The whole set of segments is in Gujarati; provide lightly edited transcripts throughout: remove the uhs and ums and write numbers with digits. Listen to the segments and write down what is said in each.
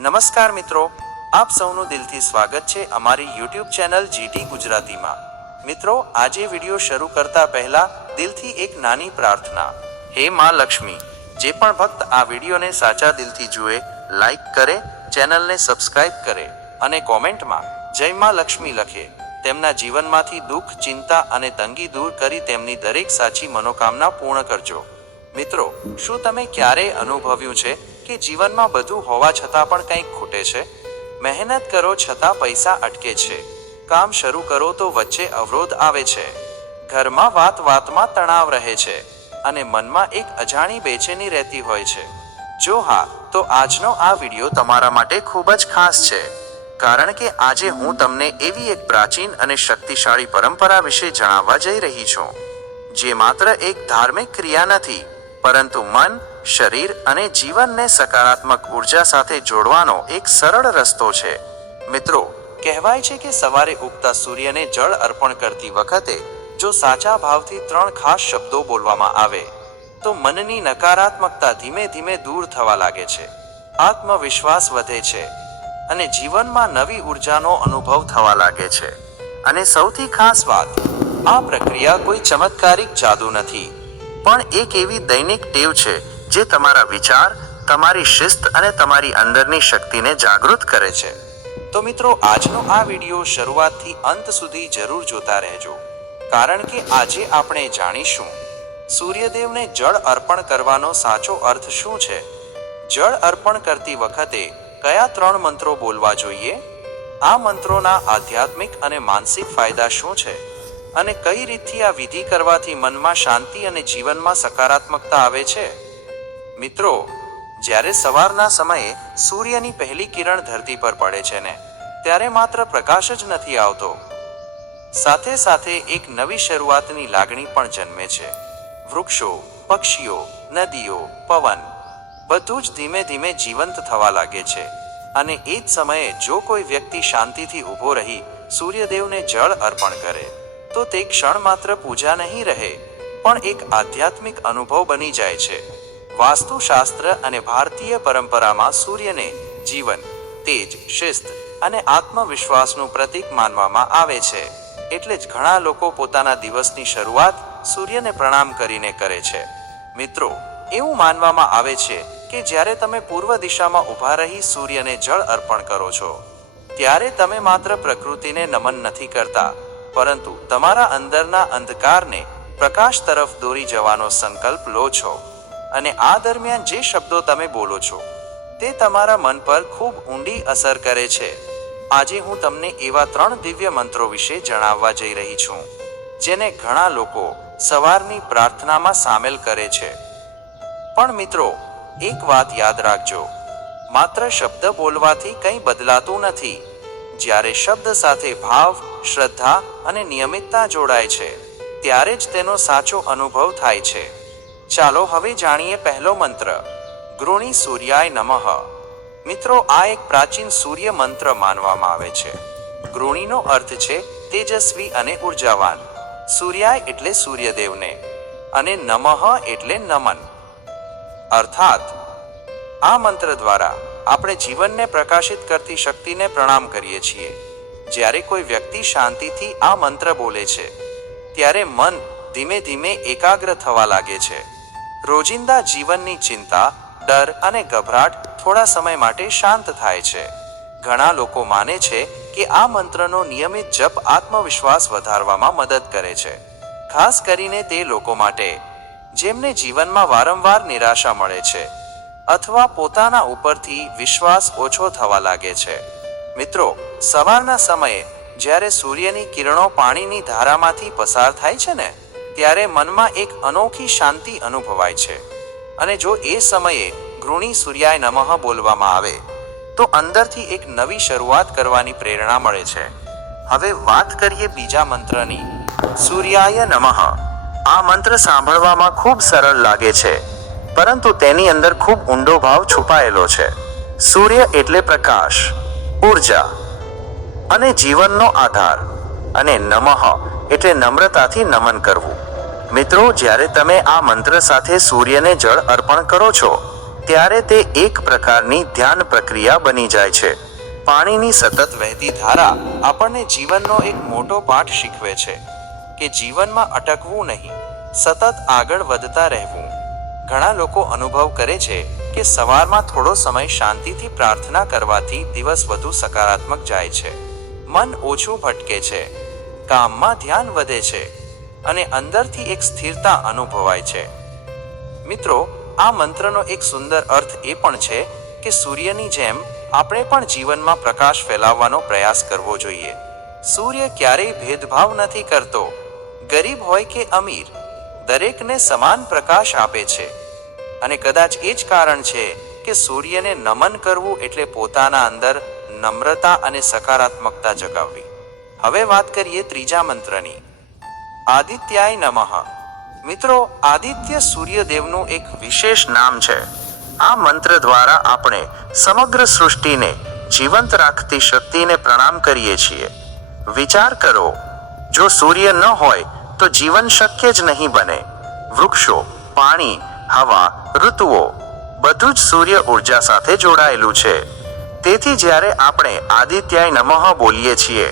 નમસ્કાર મિત્રો, આપ સૌનું દિલથી સ્વાગત છે અમારી યુટ્યુબ ચેનલ જીટી ગુજરાતીમાં। મિત્રો, આજે વિડીયો શરૂ કરતા પહેલા દિલથી એક નાની પ્રાર્થના। હે માં લક્ષ્મી, જે પણ ભક્ત આ વિડીયોને સાચા દિલથી જુએ, લાઈક કરે, ચેનલને સબસ્ક્રાઇબ કરે અને કોમેન્ટમાં જય માં લક્ષ્મી લખે, તેમના જીવનમાંથી દુઃખ, ચિંતા અને તંગી દૂર કરી તેમની દરેક સાચી મનોકામના પૂર્ણ કરજો। મિત્રો, શું તમે ક્યારેય અનુભવ્યું છે કે જીવનમાં બધું હોવા છતાં પણ કંઈક ખૂટે છે? મહેનત કરો છતાં પૈસા અટકે છે, કામ શરૂ કરો તો વચ્ચે અવરોધ આવે છે, ઘરમાં વાતમાં તણાવ રહે છે અને મનમાં એક અજાણી બેચેની રહેતી હોય છે। જો હા, તો આજનો આ વિડીયો તમારા માટે ખૂબ જ ખાસ છે, કારણ કે આજે હું તમને એવી એક પ્રાચીન અને શક્તિશાળી પરંપરા વિશે જણાવવા જઈ રહી છું, જે માત્ર એક ધાર્મિક ક્રિયા નથી, પરંતુ મન, શરીર અને જીવનને સકારાત્મક ઉર્જા સાથે જોડવાનો એક સરળ રસ્તો છે। મિત્રો, કહેવાય છે કે સવારે ઉગતા સૂર્યને જળ અર્પણ કરતી વખતે જો સાચા ભાવથી 3 ખાસ શબ્દો બોલવામાં આવે તો મનની નકારાત્મકતા ધીમે ધીમે દૂર થવા લાગે છે, આત્મવિશ્વાસ વધે છે અને જીવનમાં નવી ઉર્જાનો અનુભવ થવા લાગે છે। અને સૌથી ખાસ વાત, આ પ્રક્રિયા કોઈ ચમત્કારિક જાદુ નથી, પણ એક એવી દૈનિક ટેવ છે જે તમારા વિચાર, તમારી શિસ્ત અને તમારી અંદરની શક્તિને જાગૃત કરે છે। તો મિત્રો, આજનો આ વિડીયો શરૂઆતથી અંત સુધી જરૂર જોતા રહેજો, કારણ કે આજે આપણે જાણીશું સૂર્યદેવને જળ અર્પણ કરવાનો સાચો અર્થ શું છે, જળ અર્પણ કરતી વખતે કયા 3 મંત્રો બોલવા જોઈએ, આ મંત્રોના આધ્યાત્મિક અને માનસિક ફાયદા શું છે અને કઈ રીતથી આ વિધિ કરવાથી મનમાં શાંતિ અને જીવનમાં સકારાત્મકતા આવે છે। મિત્રો, જ્યારે સવારના સમયે સૂર્યની પહેલી કિરણ ધરતી પર પડે છે ને, ત્યારે માત્ર પ્રકાશ જ નથી આવતો, સાથે સાથે એક નવી શરૂઆતની લાગણી પણ જન્મે છે। વૃક્ષો, પક્ષીઓ, નદીઓ, પવન બધું જ ધીમે ધીમે જીવંત થવા લાગે છે અને એ જ સમયે જો કોઈ વ્યક્તિ શાંતિથી ઊભો રહી સૂર્યદેવને જળ અર્પણ કરે તો તે ક્ષણ માત્ર પૂજા નહીં રહે, પણ એક આધ્યાત્મિક અનુભવ બની જાય છે। વાસ્તુશાસ્ત્ર અને ભારતીય પરંપરામાં સૂર્યને જીવન, તેજ, શિસ્ત અને આત્મવિશ્વાસનું પ્રતીક માનવામાં આવે છે, એટલે જ ઘણા લોકો પોતાના દિવસની શરૂઆત સૂર્યને પ્રણામ કરીને કરે છે। મિત્રો, એવું માનવામાં આવે છે કે જ્યારે તમે પૂર્વ દિશામાં ઊભા રહી સૂર્યને જળ અર્પણ કરો છો, ત્યારે તમે માત્ર પ્રકૃતિને નમન નથી કરતા, પરંતુ તમારા અંદરના અંધકારને પ્રકાશ તરફ દોરી જવાનો સંકલ્પ લો છો। અને આ દરમિયાન જે શબ્દો તમે બોલો છો તે તમારા મન પર ખૂબ ઊંડી અસર કરે છે। આજે હું તમને એવા 3 દિવ્ય મંત્રો વિશે જણાવવા જઈ રહી છું, જેને ઘણા લોકો સવારની પ્રાર્થનામાં સામેલ કરે છે। પણ મિત્રો, એક વાત યાદ રાખજો, માત્ર શબ્દ બોલવાથી કંઈ બદલાતું નથી, જ્યારે શબ્દ સાથે ભાવ, શ્રદ્ધા અને નિયમિતતા જોડાય છે, ત્યારે જ તેનો સાચો અનુભવ થાય છે। ચાલો હવે જાણીએ પહેલો મંત્ર, ગૃણી સૂર્યાય નમઃ। મિત્રો, આ એક પ્રાચીન સૂર્ય મંત્ર માનવામાં આવે છે। ગૃણીનો અર્થ છે તેજસ્વી અને ઉર્જાવાન, સૂર્યાય એટલે સૂર્યદેવને અને નમઃ એટલે નમન, અર્થાત આ મંત્ર દ્વારા આપણે જીવનને પ્રકાશિત કરતી શક્તિને પ્રણામ કરીએ છીએ। જ્યારે કોઈ વ્યક્તિ શાંતિથી આ મંત્ર બોલે છે, ત્યારે મન ધીમે ધીમે એકાગ્ર થવા લાગે છે, રોજિંદા જીવનની ચિંતા, ડર અને ગભરાટ થોડા સમય માટે શાંત થાય છે। ઘણા લોકો માને છે કે આ મંત્રનો નિયમિત જપ આત્મવિશ્વાસ વધારવામાં મદદ કરે છે, ખાસ કરીને તે લોકો માટે જેમને જીવનમાં વારંવાર નિરાશા મળે છે અથવા પોતાના ઉપરથી વિશ્વાસ ઓછો થવા લાગે છે। મિત્રો, સવારના સમયે જ્યારે સૂર્યની કિરણો પાણીની ધારામાંથી પસાર થાય છે ને, ત્યારે મનમાં એક અનોખી શાંતિ અનુભવાય છે અને જો એ સમયે ગૃણી સૂર્યાય નમઃ બોલવામાં આવે તો અંદરથી એક નવી શરૂઆત કરવાની પ્રેરણા મળે છે। હવે વાત કરીએ બીજા મંત્રની, સૂર્યાય નમઃ। આ મંત્ર સાંભળવામાં ખૂબ સરળ લાગે છે, પરંતુ તેની અંદર ખૂબ ઊંડો ભાવ છુપાયેલો છે। સૂર્ય એટલે પ્રકાશ, ઉર્જા અને જીવનનો આધાર, અને નમઃ એટલે નમ્રતાથી નમન કરવું। મિત્રો, જ્યારે તમે આ મંત્ર સાથે સૂર્યને જળ અર્પણ કરો છો, ત્યારે તે એક પ્રકારની ધ્યાન પ્રક્રિયા બની જાય છે. પાણીની સતત વહેતી ધારા આપણને જીવનનો એક મોટો પાઠ શીખવે છે કે જીવનમાં અટકવું નહીં, સતત આગળ વધતા રહેવું. ઘણા લોકો અનુભવ કરે છે કે સવારમાં થોડો સમય શાંતિથી પ્રાર્થના કરવાથી દિવસ વધુ સકારાત્મક જાય છે, મન ઓછું ભટકે છે, કામમાં ધ્યાન વધે છે અને અંદરથી એક સ્થિરતા અનુભવાય છે. મિત્રો, આ મંત્રનો એક સુંદર અર્થ એ પણ છે કે સૂર્યની જેમ આપણે પણ જીવનમાં પ્રકાશ ફેલાવવાનો પ્રયાસ કરવો જોઈએ. સૂર્ય ક્યારેય ભેદભાવ નથી કરતો. ગરીબ હોય કે અમીર, દરેકને સમાન પ્રકાશ આપે છે. અને કદાચ એ જ કારણ છે કે સૂર્યને નમન કરવું એટલે પોતાના અંદર નમ્રતા અને સકારાત્મકતા જગાવવી. હવે વાત કરીએ ત્રીજા મંત્રની, આદિત્યાય નમઃ. મિત્રો, આદિત્ય સૂર્યદેવનું એક વિશેષ નામ છે. આ મંત્ર દ્વારા આપણે સમગ્ર સૃષ્ટિને જીવંત રાખતી શક્તિને પ્રણામ કરીએ છીએ. વિચાર કરો, જો સૂર્ય ન હોય તો જીવન શક્ય જ નહીં બને. વૃક્ષો, પાણી, હવા, ઋતુઓ બધું જ સૂર્ય ઉર્જા સાથે જોડાયેલું છે. તેથી જ્યારે આપણે આદિત્યાય નમઃ બોલીએ છીએ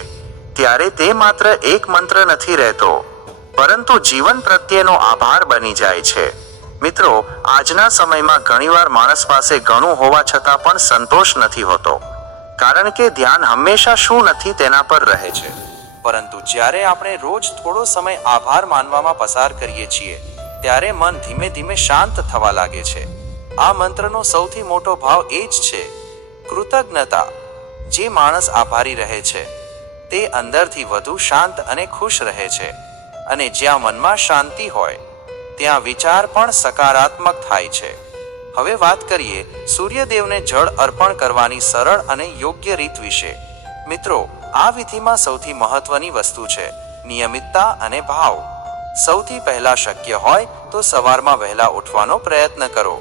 ત્યારે તે માત્ર એક મંત્ર નથી રહેતો, પરંતુ જીવન પ્રત્યેનો આભાર બની જાય છે. મિત્રો, આજના સમયમાં ઘણીવાર માણસ પાસે ઘણું હોવા છતાં પણ સંતોષ નથી હોતો, કારણ કે ધ્યાન હંમેશા શું નથી તેના પર રહે છે. પરંતુ જ્યારે આપણે રોજ થોડો સમય આભાર માનવામાં પસાર કરીએ છીએ ત્યારે મન ધીમે ધીમે શાંત થવા લાગે છે. આ મંત્રનો સૌથી મોટો ભાવ એ જ છે કૃતજ્ઞતા. જે માણસ આભારી રહે છે તે અંદરથી વધુ શાંત અને ખુશ રહે છે. અને જ્યાં મનમાં શાંતિ હોય ત્યાં વિચાર પણ સકારાત્મક થાય છે. હવે વાત કરીએ સૂર્યદેવને જળ અર્પણ કરવાની સરળ અને યોગ્ય રીત વિશે. મિત્રો, આ વિધિમાં સૌથી મહત્વની વસ્તુ છે નિયમિતતા અને ભાવ. સૌથી પહેલા શક્ય હોય તો સવારમાં વહેલા ઉઠવાનો પ્રયત્ન કરો.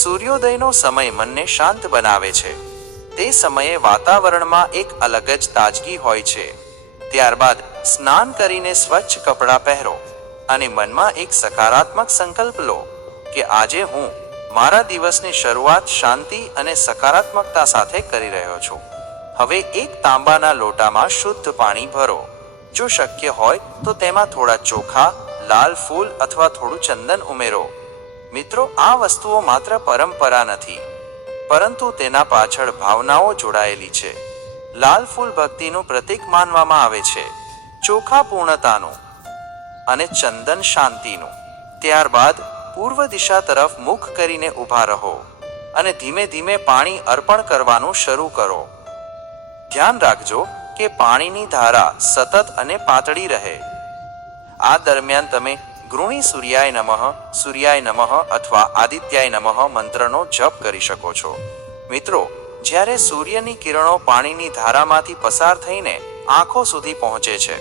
સૂર્યોદયનો સમય મનને શાંત બનાવે છે. તે સમયે વાતાવરણમાં એક અલગ જ તાજગી હોય છે. ત્યારબાદ સ્નાન કરીને સ્વચ્છ કપડાં પહેરો અને મનમાં એક સકારાત્મક સંકલ્પ લો કે આજે હું મારા દિવસની શરૂઆત શાંતિ અને સકારાત્મકતા સાથે કરી રહ્યો છું. હવે એક તાંબાના લોટામાં શુદ્ધ પાણી ભરો. જો શક્ય હોય તો તેમાં થોડા ચોખા, લાલ ફૂલ અથવા થોડું ચંદન ઉમેરો. મિત્રો, આ વસ્તુઓ માત્ર પરંપરા નથી, પરંતુ તેના પાછળ ભાવનાઓ જોડાયેલી છે. લાલ ફૂલ ભક્તિનું પ્રતીક માનવામાં આવે છે, ચોખા પૂર્ણતાનું અને ચંદન શાંતિનું. ત્યારબાદ પૂર્વ દિશા તરફ મુખ કરીને ઊભા રહો અને ધીમે ધીમે પાણી અર્પણ કરવાનું શરૂ કરો. ધ્યાન રાખજો કે પાણીની ધારા સતત અને પાતળી રહે. આ દરમિયાન તમે ગૃણી સૂર્યાય નમઃ અથવા આદિત્યાય નમઃ મંત્રનો જપ કરી શકો છો. મિત્રો, જ્યારે સૂર્યની કિરણો પાણીની ધારામાંથી પસાર થઈને આંખો સુધી પહોંચે છે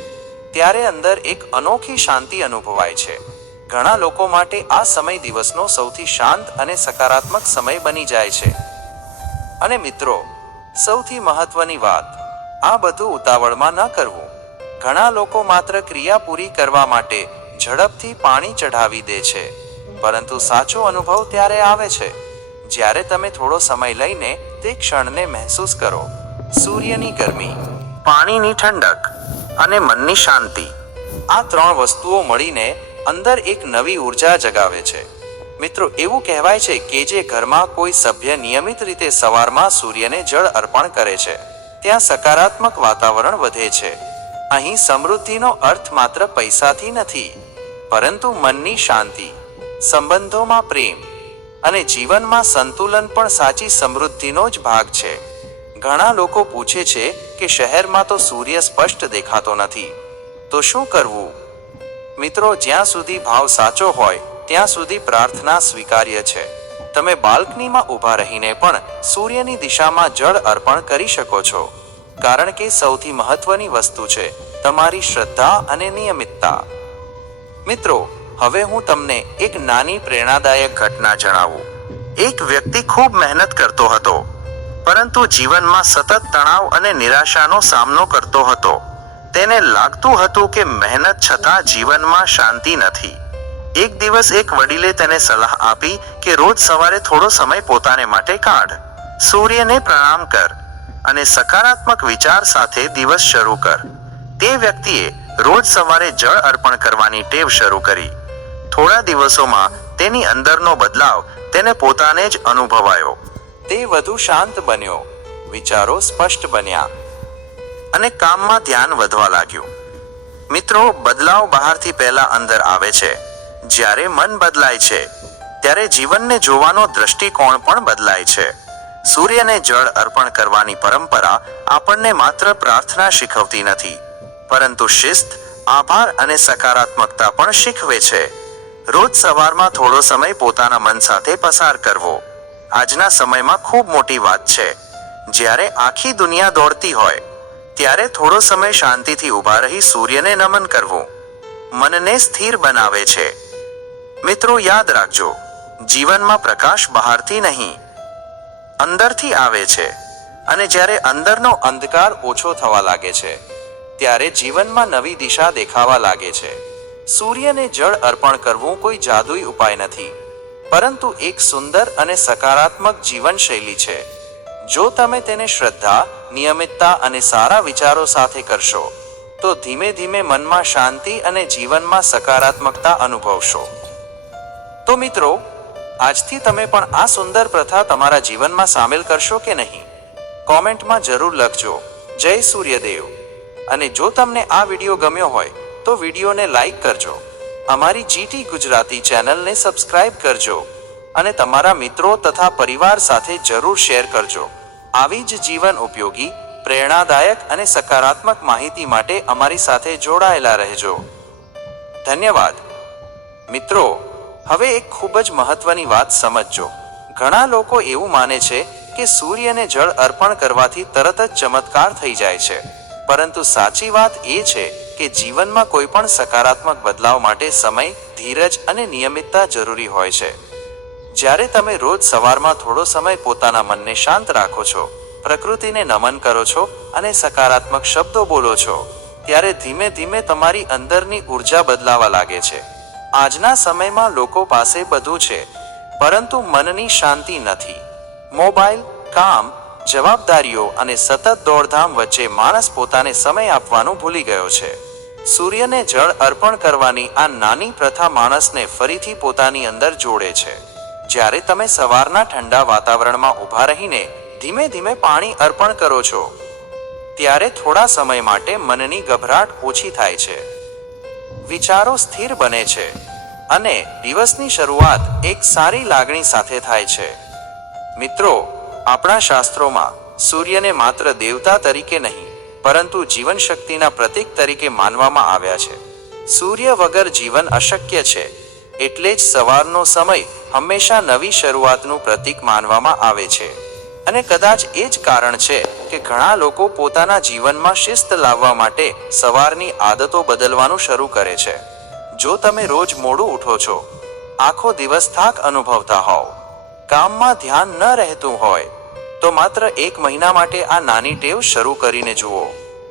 ત્યારે અંદર એક અનોખી શાંતિ અનુભવાય છે. ઘણા લોકો માટે આ સમય દિવસનો સૌથી શાંત અને સકારાત્મક સમય બની જાય છે. અને મિત્રો, સૌથી મહત્વની વાત, આ બધું ઉતાવળમાં ન કરવું. ઘણા લોકો માત્ર ક્રિયા પૂરી કરવા માટે ઝડપથી પાણી ચઢાવી દે છે, પરંતુ સાચો અનુભવ ત્યારે આવે છે જ્યારે તમે થોડો સમય લઈને તે ક્ષણને મહેસૂસ કરો. સૂર્યની ગરમી, પાણીની ઠંડક અને મનની શાંતિ, આ ત્રણ વસ્તુઓ મળીને અંદર એક નવી ઉર્જા જગાવે છે. મિત્રો, એવું કહેવાય છે કે જે ઘરમાં કોઈ સભ્ય નિયમિત રીતે સવારમાં સૂર્યને જળ અર્પણ કરે છે ત્યાં સકારાત્મક વાતાવરણ વધે છે. અહીં સમૃદ્ધિનો અર્થ માત્ર પૈસાથી નથી, પરંતુ મનની શાંતિ, સંબંધોમાં પ્રેમ અને જીવનમાં સંતુલન પણ સાચી સમૃદ્ધિનો જ ભાગ છે. ઘણા લોકો પૂછે છે કે શહેરમાં તો સૂર્ય સ્પષ્ટ દેખાતો નથી, તો શું કરવું? મિત્રો, જ્યાં સુધી ભાવ સાચો હોય ત્યાં સુધી પ્રાર્થના સ્વીકાર્ય છે. તમે બાલ્કનીમાં ઊભા રહીને પણ સૂર્યની દિશામાં જળ અર્પણ કરી શકો છો, કારણ કે સૌથી મહત્વની વસ્તુ છે તમારી શ્રદ્ધા અને નિયમિતતા. મિત્રો, હવે હું તમને એક નાની પ્રેરણાદાયક ઘટના જણાવું. એક વ્યક્તિ ખૂબ મહેનત કરતો હતો, પરંતુ જીવનમાં સતત તણાવ અને નિરાશાનો સામનો કરતો હતો. તેને લાગતું હતું કે મહેનત છતાં જીવનમાં શાંતિ નથી. એક દિવસ એક વડીલે તેને સલાહ આપી કે રોજ સવારે થોડો સમય પોતાને માટે કાઢ, સૂર્યને પ્રણામ કર અને સકારાત્મક વિચાર સાથે દિવસ શરૂ કર. તે વ્યક્તિએ રોજ સવારે જળ અર્પણ કરવાની ટેવ શરૂ કરી. થોડા દિવસોમાં તેની અંદરનો બદલાવ તેને પોતાને જ અનુભવાયો. તે વધુ શાંત બન્યો, વિચારો સ્પષ્ટ બન્યા અને કામમાં ધ્યાન વધવા લાગ્યું. મિત્રો, બદલાવ બહારથી પહેલા અંદર આવે છે. જ્યારે મન બદલાય છે ત્યારે જીવનને જોવાનો દ્રષ્ટિકોણ પણ બદલાય છે. સૂર્યને જળ અર્પણ કરવાની પરંપરા આપણને માત્ર પ્રાર્થના શીખવતી નથી, પરંતુ શિસ્ત, આભાર અને સકારાત્મકતા પણ શીખવે છે. રોજ સવારમાં થોડો સમય પોતાના મન સાથે પસાર કરવો આજના સમયમાં ખૂબ મોટી વાત છે. જ્યારે આખી દુનિયા દોડતી હોય ત્યારે થોડો સમય શાંતિથી ઊભા રહી સૂર્યને નમન કરવું મનને સ્થિર બનાવે છે. મિત્રો, યાદ રાખજો, જીવનમાં પ્રકાશ બહારથી નહીં, અંદરથી આવે છે. અને જ્યારે અંદરનો અંધકાર ઓછો થવા લાગે છે ત્યારે જીવનમાં નવી દિશા દેખાવા લાગે છે. સૂર્યને જળ અર્પણ કરવું કોઈ જાદુઈ ઉપાય નથી, પરંતુ એક સુંદર અને સકારાત્મક જીવનશૈલી છે. જો તમે તેને શ્રદ્ધા, નિયમિતતા અને સારા વિચારો સાથે કરશો તો ધીમે ધીમે મનમાં શાંતિ અને જીવનમાં સકારાત્મકતા અનુભવશો. તો મિત્રો, આજથી તમે પણ આ સુંદર પ્રથા તમારા જીવનમાં સામેલ કરશો કે નહીં? કોમેન્ટમાં જરૂર લખજો. જય સૂર્યદેવ. અને જો તમને આ વિડીયો ગમ્યો હોય તો વિડીયોને લાઈક કરજો, અમારી જીટી ગુજરાતી ચેનલને સબસ્ક્રાઇબ કરજો અને તમારા મિત્રો તથા પરિવાર સાથે જરૂર શેર કરજો. આવી જ જીવન ઉપયોગી, પ્રેરણાદાયક અને સકારાત્મક માહિતી માટે અમારી સાથે જોડાયેલા રહેજો. ધન્યવાદ. મિત્રો, હવે એક ખૂબ જ મહત્વની વાત સમજજો. ઘણા લોકો એવું માને છે કે સૂર્યને જળ અર્પણ કરવાથી તરત જ ચમત્કાર થઈ જાય છે, પરંતુ સાચી વાત એ છે કે જીવનમાં કોઈ પણ સકારાત્મક બદલાવ માટે સમય, ધીરજ અને નિયમિતતા જરૂરી હોય છે. જ્યારે તમે રોજ સવારમાં થોડો સમય પોતાના મનને શાંત રાખો છો, પ્રકૃતિને નમન કરો છો અને સકારાત્મક શબ્દો બોલો છો, ત્યારે ધીમે ધીમે તમારી અંદરની ઉર્જા બદલાવા લાગે છે. આજના સમયમાં લોકો પાસે બધું છે, પરંતુ મનની શાંતિ નથી. મોબાઈલ, કામ, જવાબદારીઓ અને સતત દોડધામ વચ્ચે માણસ પોતાને સમય આપવાનું ભૂલી ગયો છે. સૂર્યને જળ અર્પણ કરવાની આ નાની પ્રથા માણસને ફરીથી પોતાની અંદર જોડે છે. જ્યારે તમે સવારના ઠંડા વાતાવરણમાં ઊભા રહીને ધીમે ધીમે પાણી અર્પણ કરો છો, ત્યારે થોડા સમય માટે મનની ગભરાટ ઓછી થાય છે, વિચારો સ્થિર બને છે અને દિવસની શરૂઆત એક સારી લાગણી સાથે થાય છે. મિત્રો, આપણા શાસ્ત્રોમાં સૂર્યને માત્ર દેવતા તરીકે નહીં, પરંતુ જીવન શક્તિના પ્રતીક તરીકે માનવામાં આવ્યા છે. સૂર્ય વગર જીવન અશક્ય છે, એટલે જ સવારનો સમય હંમેશા નવી શરૂઆતનું પ્રતીક માનવામાં આવે છે. અને કદાચ એ જ કારણ છે કે ઘણા લોકો પોતાના જીવનમાં શિસ્ત લાવવા માટે સવારની આદતો બદલવાનું શરૂ કરે છે. જો તમે રોજ મોડું ઉઠો છો, આખો દિવસ થાક અનુભવતા હોવ, કામમાં ધ્યાન ન રહેતું હોય, તો માત્ર 1 મહિના માટે આ નાની ટેવ શરૂ કરીને જુઓ.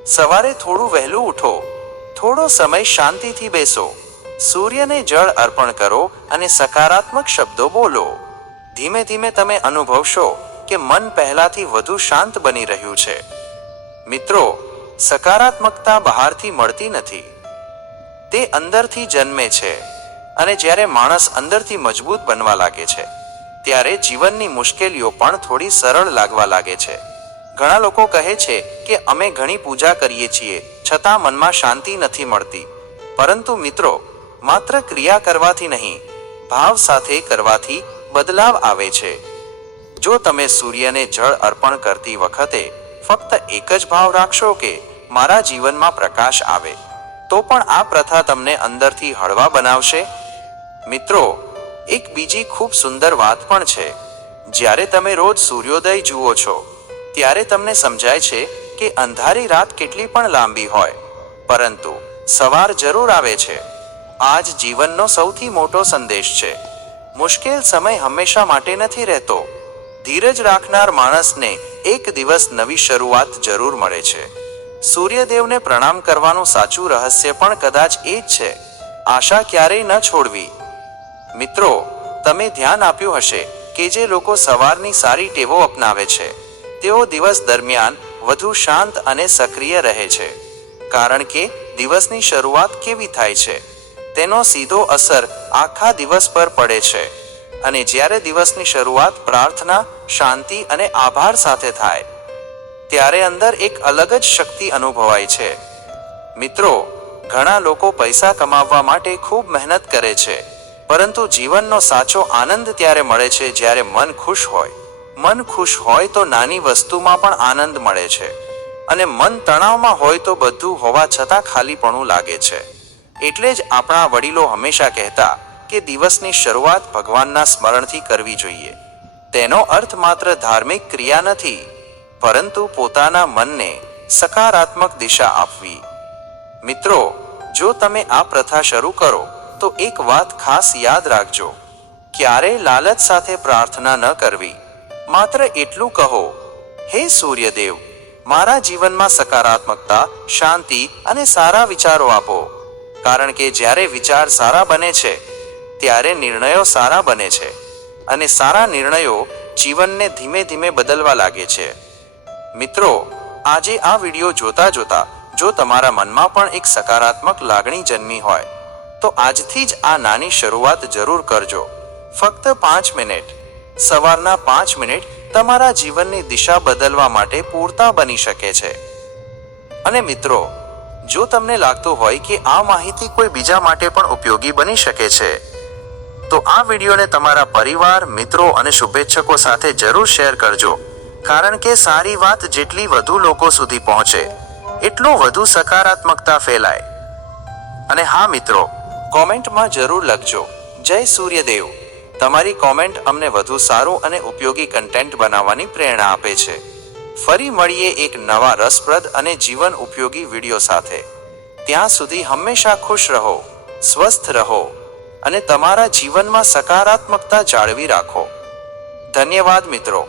સવારે થોડું વહેલું ઉઠો, થોડો સમય શાંતિથી બેસો, સૂર્યને જળ અર્પણ કરો અને સકારાત્મક શબ્દો બોલો. ધીમે ધીમે તમે અનુભવશો કે મન પહેલાથી વધુ શાંત બની રહ્યું છે. મિત્રો, સકારાત્મકતા બહારથી મળતી નથી, તે અંદરથી જન્મે છે. અને જ્યારે માણસ અંદરથી મજબૂત બનવા લાગે છે, ત્યારે જીવનની મુશ્કેલીઓ પણ થોડી સરળ લાગવા લાગે છે. ઘણા લોકો કહે છે કે અમે ઘણી પૂજા કરીએ છીએ, છતાં મનમાં શાંતિ નથી મળતી. પરંતુ મિત્રો, માત્ર ક્રિયા કરવાથી નહીં, ભાવ સાથે કરવાથી બદલાવ આવે છે. જો તમે સૂર્યને જળ અર્પણ કરતી વખતે ફક્ત એક જ ભાવ રાખશો કે મારા જીવનમાં પ્રકાશ આવે, તો પણ આ પ્રથા તમને અંદરથી હળવા બનાવશે. મિત્રો, એક બીજી ખૂબ સુંદર વાત પણ છે. જ્યારે તમે રોજ સૂર્યોદય જુઓ છો, ત્યારે તમને સમજાય છે કે અંધારી રાત કેટલી પણ લાંબી હોય, પરંતુ સવાર જરૂર આવે છે. આ જ જીવનનો સૌથી મોટો સંદેશ છે. મુશ્કેલ સમય હંમેશા માટે નથી રહેતો. ધીરજ રાખનાર માણસને એક દિવસ નવી શરૂઆત જરૂર મળે છે. સૂર્યદેવને પ્રણામ કરવાનું સાચું રહસ્ય પણ કદાચ એ જ છે. આશા ક્યારેય ન છોડવી, મિત્રો, તમે ધ્યાન આપ્યું હશે કે જે લોકો સવારની સારી ટેવો અપનાવે છે તેઓ દિવસ દરમિયાન વધુ શાંત અને સક્રિય રહે છે, કારણ કે દિવસની શરૂઆત કેવી થાય છે તેનો સીધો અસર આખા દિવસ પર પડે છે. અને જ્યારે દિવસની શરૂઆત પ્રાર્થના, શાંતિ અને આભાર સાથે થાય ત્યારે અંદર એક અલગ જ શક્તિ અનુભવાય છે. મિત્રો, ઘણા લોકો પૈસા કમાવવા માટે ખૂબ મહેનત કરે છે, પરંતુ જીવનનો સાચો આનંદ ત્યારે મળે છે જ્યારે મન ખુશ હોય. મન ખુશ હોય તો નાની વસ્તુમાં પણ આનંદ મળે છે, અને મન તણાવમાં હોય તો બધું હોવા છતાં ખાલીપણું લાગે છે. એટલે જ આપણા વડીલો હંમેશા કહેતા કે દિવસની શરૂઆત ભગવાનના સ્મરણથી કરવી જોઈએ. તેનો અર્થ માત્ર ધાર્મિક ક્રિયા નથી, પરંતુ પોતાના મનને સકારાત્મક દિશા આપવી. મિત્રો, જો તમે આ પ્રથા શરૂ કરો તો એક વાત ખાસ યાદ રાખજો, ક્યારેય લાલચ સાથે પ્રાર્થના ન કરવી. માત્ર એટલું કહો, હે સૂર્યદેવ, મારા જીવનમાં સકારાત્મકતા, શાંતિ અને સારા વિચારો આપો. કારણ કે જ્યારે વિચાર સારા બને છે ત્યારે નિર્ણયો સારા બને છે, અને સારા નિર્ણયો જીવનને ધીમે ધીમે બદલવા લાગે છે. મિત્રો, આજે આ વિડીયો જોતા જોતા જો તમારા મનમાં પણ એક સકારાત્મક લાગણી જન્મી હોય તો આજથી જ આ નાની શરૂઆત જરૂર કરજો. ફક્ત 5 મિનિટ, સવારના 5 મિનિટ તમારા જીવનની દિશા બદલવા માટે પૂરતા બની શકે છે. અને મિત્રો, જો તમને લાગતું હોય કે આ માહિતી કોઈ બીજા માટે પણ ઉપયોગી બની શકે છે તો આ વિડીયોને તમારા પરિવાર, મિત્રો અને શુભેચ્છકો સાથે જરૂર શેર કરજો, કારણ કે સારી વાત જેટલી વધુ લોકો સુધી પહોંચે એટલું વધુ સકારાત્મકતા ફેલાય. અને હા મિત્રો, કોમેન્ટમાં જરૂર લખજો, જય સૂર્યદેવ. તમારી કોમેન્ટ અમને વધુ સારું અને ઉપયોગી કન્ટેન્ટ બનાવવાની પ્રેરણા આપે છે. ફરી મળીએ એક નવા રસપ્રદ અને જીવન ઉપયોગી વિડીયો સાથે. ત્યાં સુધી હંમેશા ખુશ રહો, સ્વસ્થ રહો અને તમારા જીવનમાં સકારાત્મકતા જાળવી રાખો. ધન્યવાદ મિત્રો.